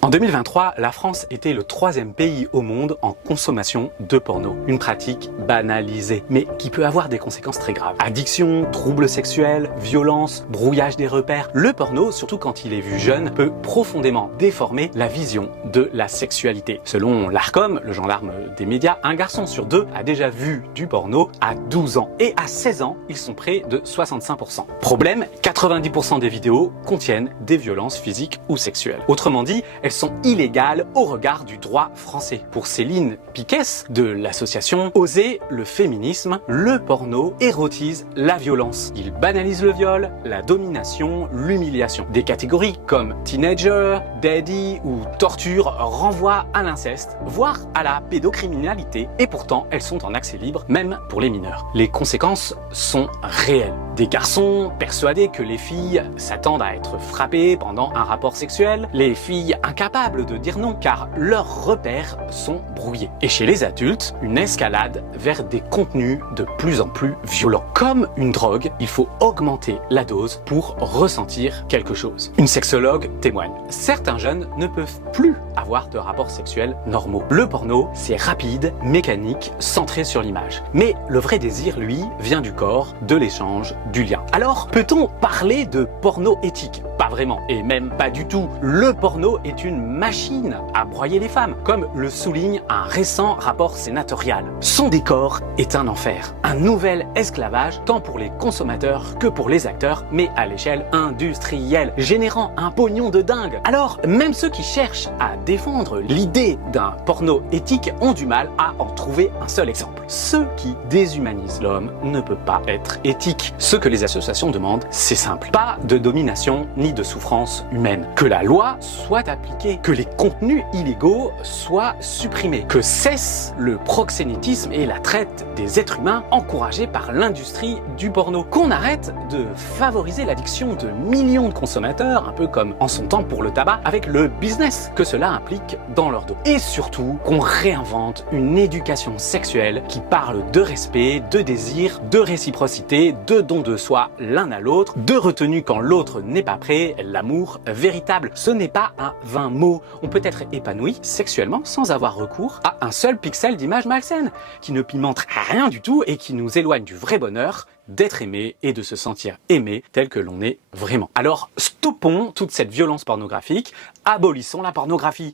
En 2023, la France était le 3e pays au monde en consommation de porno. Une pratique banalisée, mais qui peut avoir des conséquences très graves. Addiction, troubles sexuels, violence, brouillage des repères. Le porno, surtout quand il est vu jeune, peut profondément déformer la vision de la sexualité. Selon l'Arcom, le gendarme des médias, un garçon sur 2 a déjà vu du porno à 12 ans. Et à 16 ans, ils sont près de 65%. Problème, 90% des vidéos contiennent des violences physiques ou sexuelles. Autrement dit, elles sont illégales au regard du droit français. Pour Céline Piquet de l'association Oser le féminisme, le porno érotise la violence. Il banalise le viol, la domination, l'humiliation. Des catégories comme teenager, daddy ou torture renvoient à l'inceste, voire à la pédocriminalité, et pourtant elles sont en accès libre, même pour les mineurs. Les conséquences sont réelles. Des garçons persuadés que les filles s'attendent à être frappées pendant un rapport sexuel, les filles incapables de dire non car leurs repères sont brouillés. Et chez les adultes, une escalade vers des contenus de plus en plus violents. Comme une drogue, il faut augmenter la dose pour ressentir quelque chose. Une sexologue témoigne. Certains jeunes ne peuvent plus avoir de rapports sexuels normaux. Le porno, c'est rapide, mécanique, centré sur l'image. Mais le vrai désir, lui, vient du corps, de l'échange, du lien. Alors, peut-on parler de porno éthique? Pas vraiment, et même pas du tout. Le porno est une machine à broyer les femmes, comme le souligne un récent rapport sénatorial. Son décor est un enfer, un nouvel esclavage, tant pour les consommateurs que pour les acteurs, mais à l'échelle industrielle, générant un pognon de dingue. Alors, même ceux qui cherchent à défendre l'idée d'un porno éthique ont du mal à en trouver un seul exemple. Ce qui déshumanise l'homme ne peut pas être éthique. Ce que les associations demandent, c'est simple. Pas de domination ni de souffrance humaine. Que la loi soit appliquée, que les contenus illégaux soient supprimés, que cesse le proxénétisme et la traite des êtres humains encouragés par l'industrie du porno. Qu'on arrête de favoriser l'addiction de millions de consommateurs, un peu comme en son temps pour le tabac, avec le business que cela implique dans leur dos. Et surtout, qu'on réinvente une éducation sexuelle qui parle de respect, de désir, de réciprocité, de don de soi l'un à l'autre, de retenue quand l'autre n'est pas prêt, l'amour véritable. Ce n'est pas un vain mot. On peut être épanoui sexuellement sans avoir recours à un seul pixel d'image malsaine, qui ne pimente rien du tout et qui nous éloigne du vrai bonheur d'être aimé et de se sentir aimé tel que l'on est vraiment. Alors stoppons toute cette violence pornographique, abolissons la pornographie.